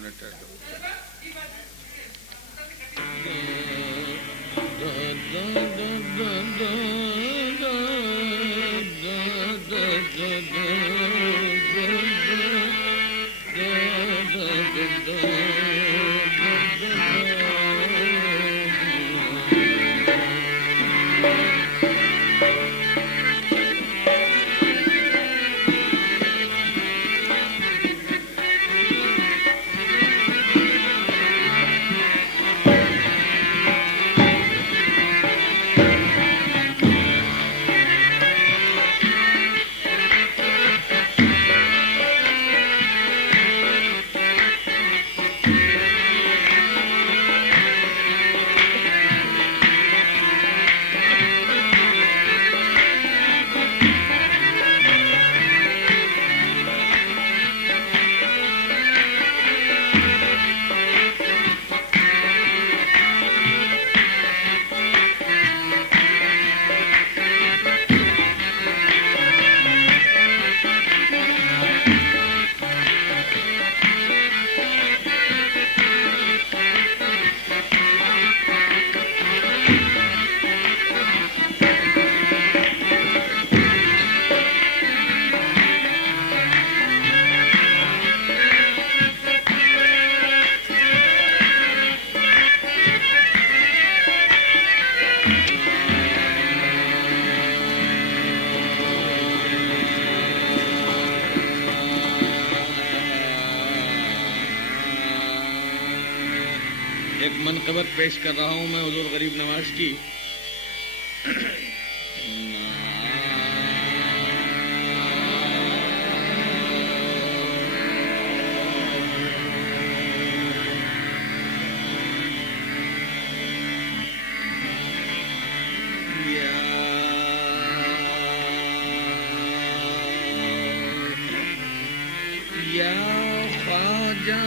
Minute ठहर दो। एक मनकबत पेश कर रहा हूं मैं हुजूर गरीब नवाज की। या ख्वाजा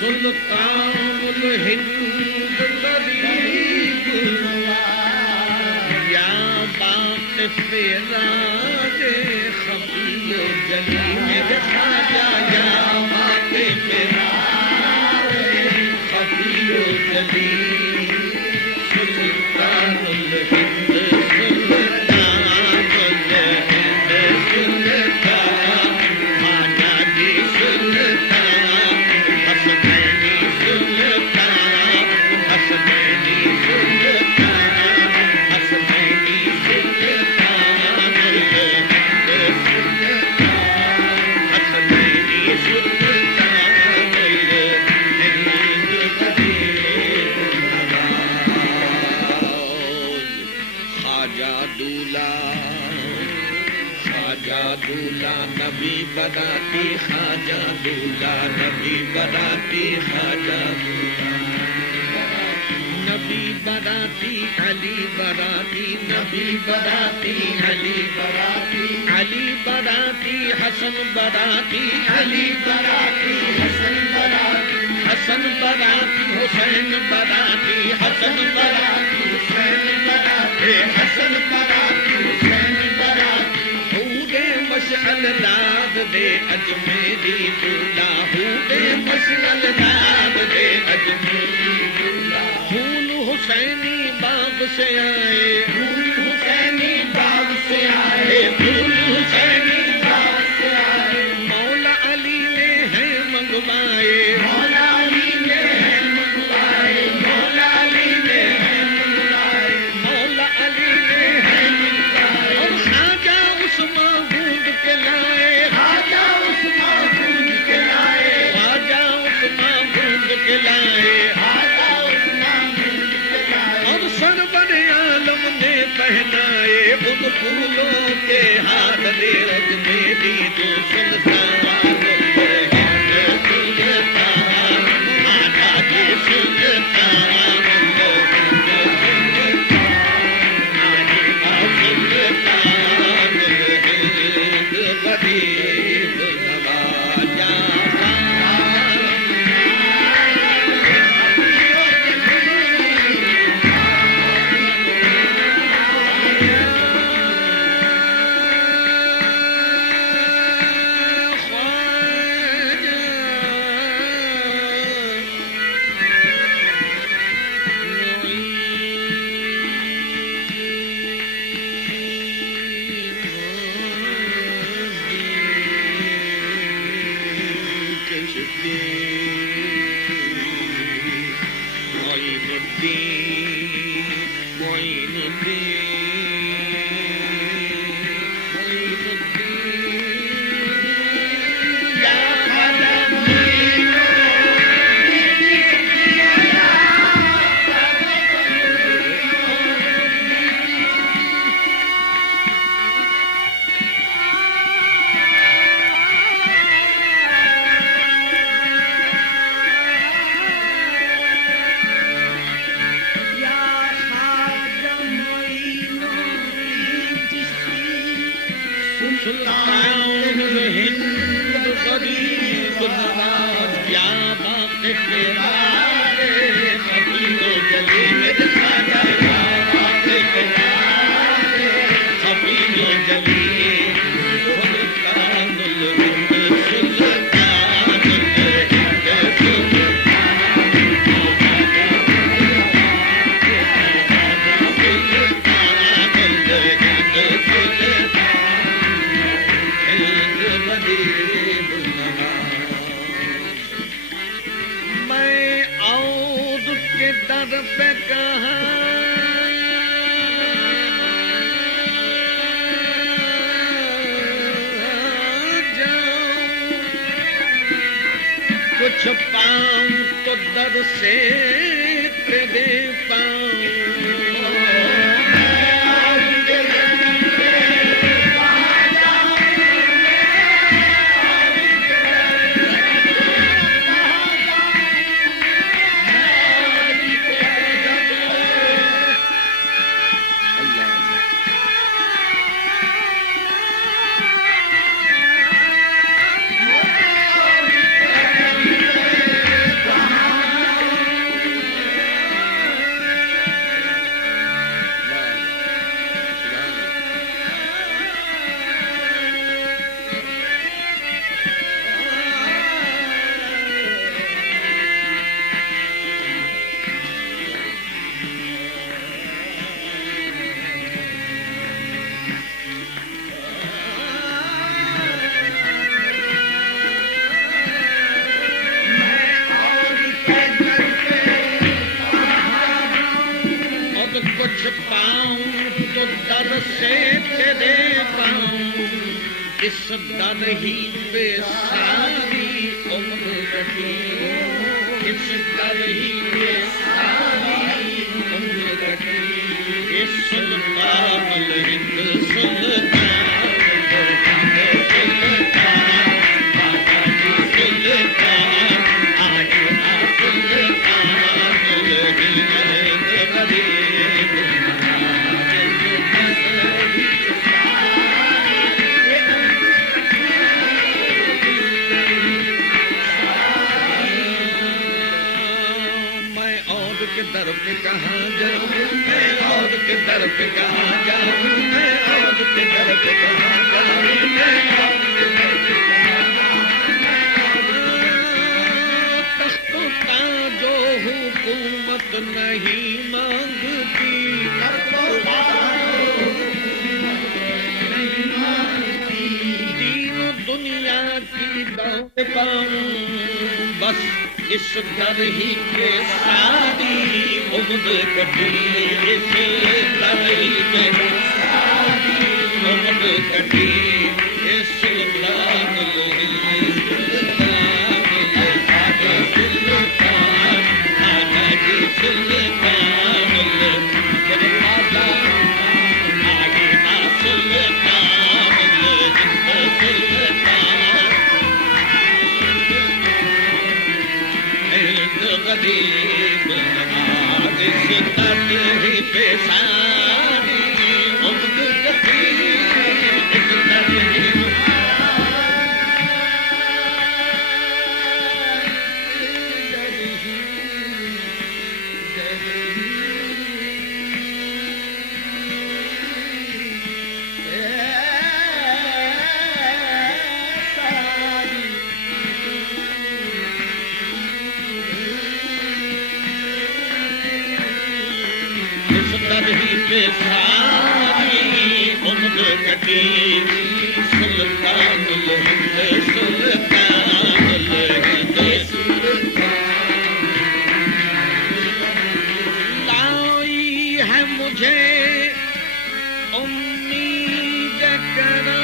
सुल्तानुल हिंद करीब या बात फिराज खफी जली मेरे खाजा या बाके फिराज खफी जली सुल्तानुल हिंद सुल्तानुल हिंद सुल्तान खाजा जी सुल्तान हसनैनी सुल्तान हसनैनी सुल्तान हसनैनी सुल्तान हसनैनी सुल्तान हिंद कदीर ख्वाजा दूल्हा नबी बराती ख्वाजा दूल्हा नबी बराती ख्वाजा नबी बराती अली बराती नबी बराती अली बराती अली बराती हसन बराती अली बराती हसन बराती हसन बराती हुसैन बराती हसन बराती हुसैन बराती हसन बराती हुसैन बराती हूदे मशअल लाद दे अजमेरी दूल्हा हूदे मशअल लाद दे अजमेरी दूल्हा फूल हुसैनी बाग से आए फूल हुसैनी बाग से आए फूल हुसैनी बाग से आए मौला अली ने है मंगवाए मौला अली ने है मंगवाए मौला अली ने है मंगवाए मौला अली ने है मंगवाए और ख्वाजा उस्मान ढूंढ के लाए ख्वाजा उस्मान ढूंढ के लाए ख्वाजा उस्मान ढूंढ के लाए और सरवर आलम ने पहनाए उन फूलों के हाथ दे मेरी जो सुल्तान आजा जी सुल्तान गरीब नवाजा कुछ पाऊं तो दर से दे इस दर ही पे सारी उम्र कटी, इस दर ही पे सारी उम्र कटी। इस सुल्तान हिंद सुल्तान दर पे कहाँ जाऊँ मैं, और के दर पे कहाँ जाऊँ मैं, और के दर पे कहाँ जाऊँ मैं, और के दर पे कहाँ जाऊँ। तख्तों का जो हुकूमत नहीं मांगती, दीन दुनिया की दौड़ पाऊँ बस इस दर ही पे सारी उम्र कटी, इस दर ही पे सारी उम्र कटी। इस सुल्तान गरीब इस दर ही पे सारी उम्र कटी, इस दर ही पे सारी उम्र कटी। सुल्तान हिंद सुल्तान हिंद लाई है मुझे उम्मीद करम,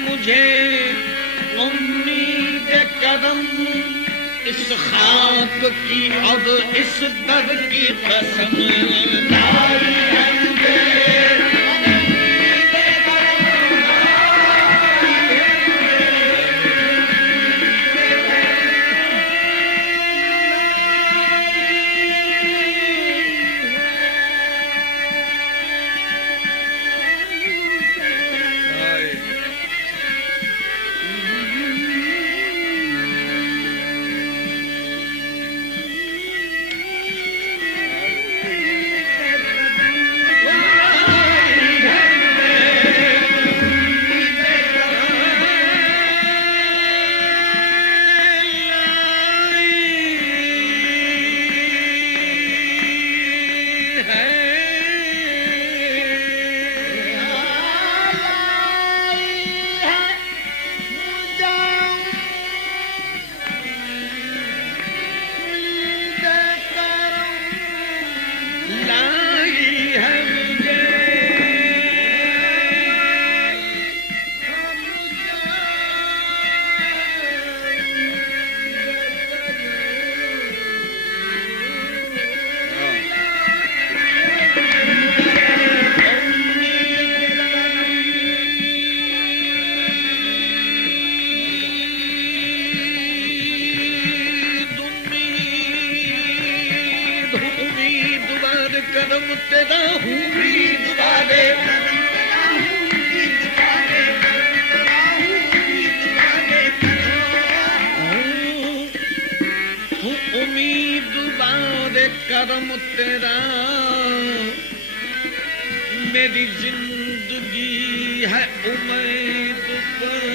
मुझे उम्मीद करम इस खाक की और इस दर की कसम लाई है मुझे। करम तेरा उम्मीद वाले, उम्मीद वाले करम तेरा मेरी जिंदगी है उम्मीद पर।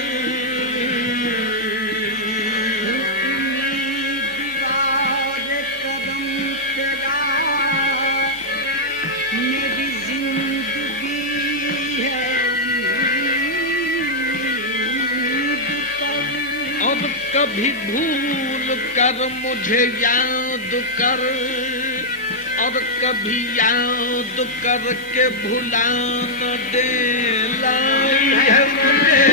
और कभी भूल कर मुझे याद कर, और कभी याद करके भुला न दे। लाई है मुझे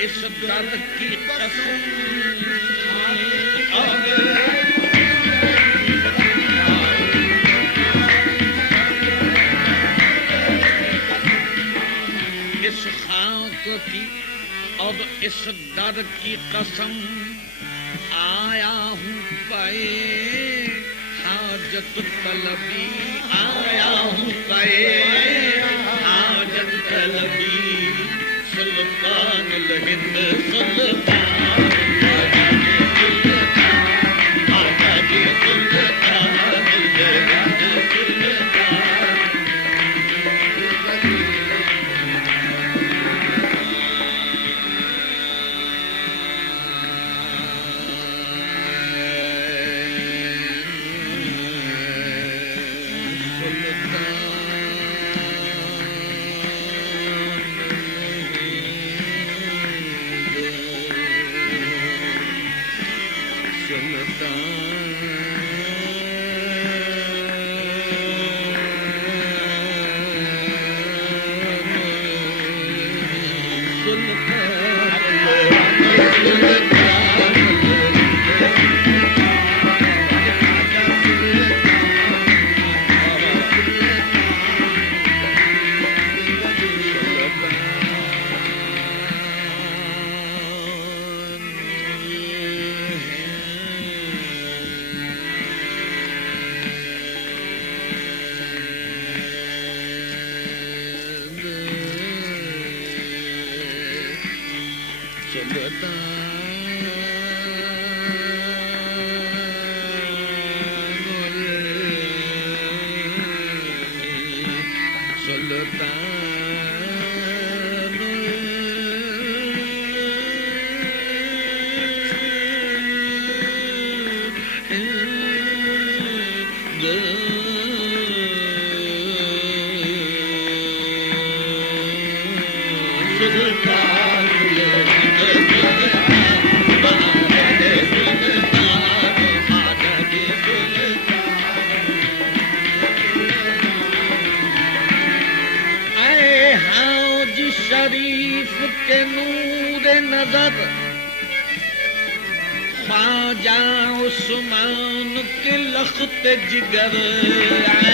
इस दर्द की कसम, इस खाक की अब इस दर्द की कसम, आया हूँ पाए हाजत तलबी, आया हूँ पाए हाजत तलबी। सुल्तान हिंद सुल्तान आजादी सुल्तान हिंद शरीफ के नूर नजर, ख्वाजा उस्मान के लख्त जिगर,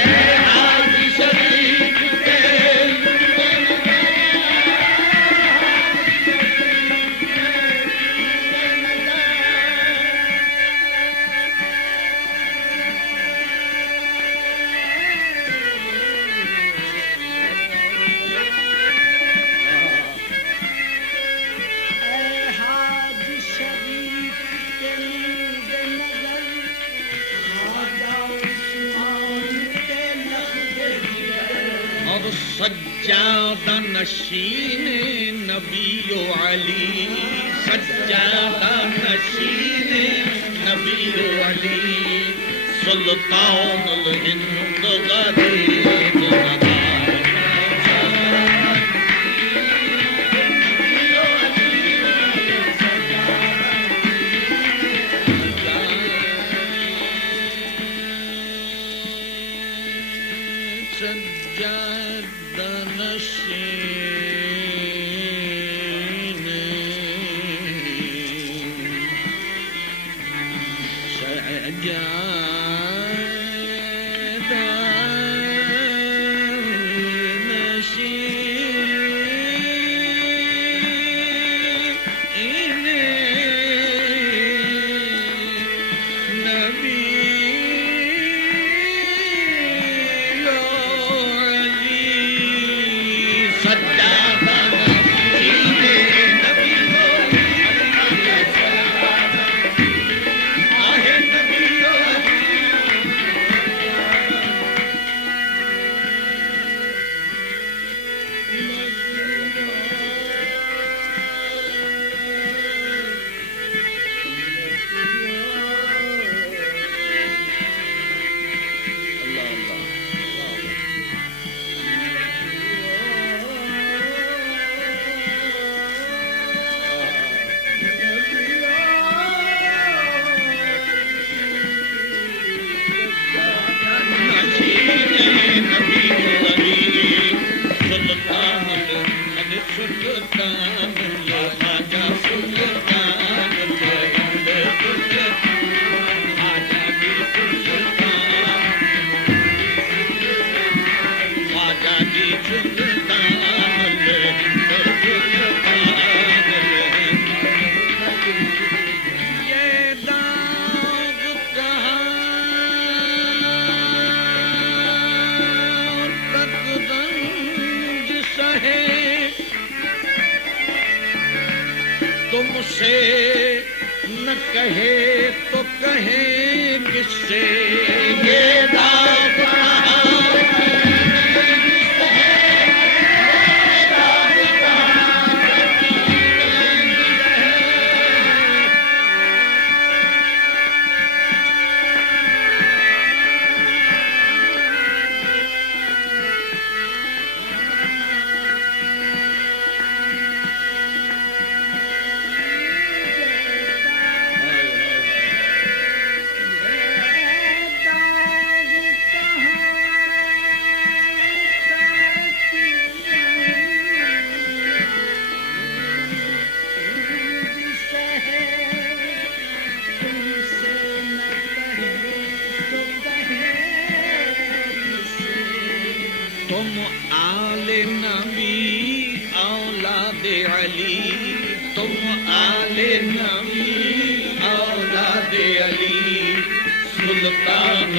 आए हाजी शरीफ के सज्जादा नशीन नबी अली, सज्जादा नशीन नबी अली, सुल्तान हिंद गरीब तुमसे न कहे तो कहे किससे ये दाग तुम आले नबी औलादे अली, तुम आले नबी औलादे अली, सुल्तान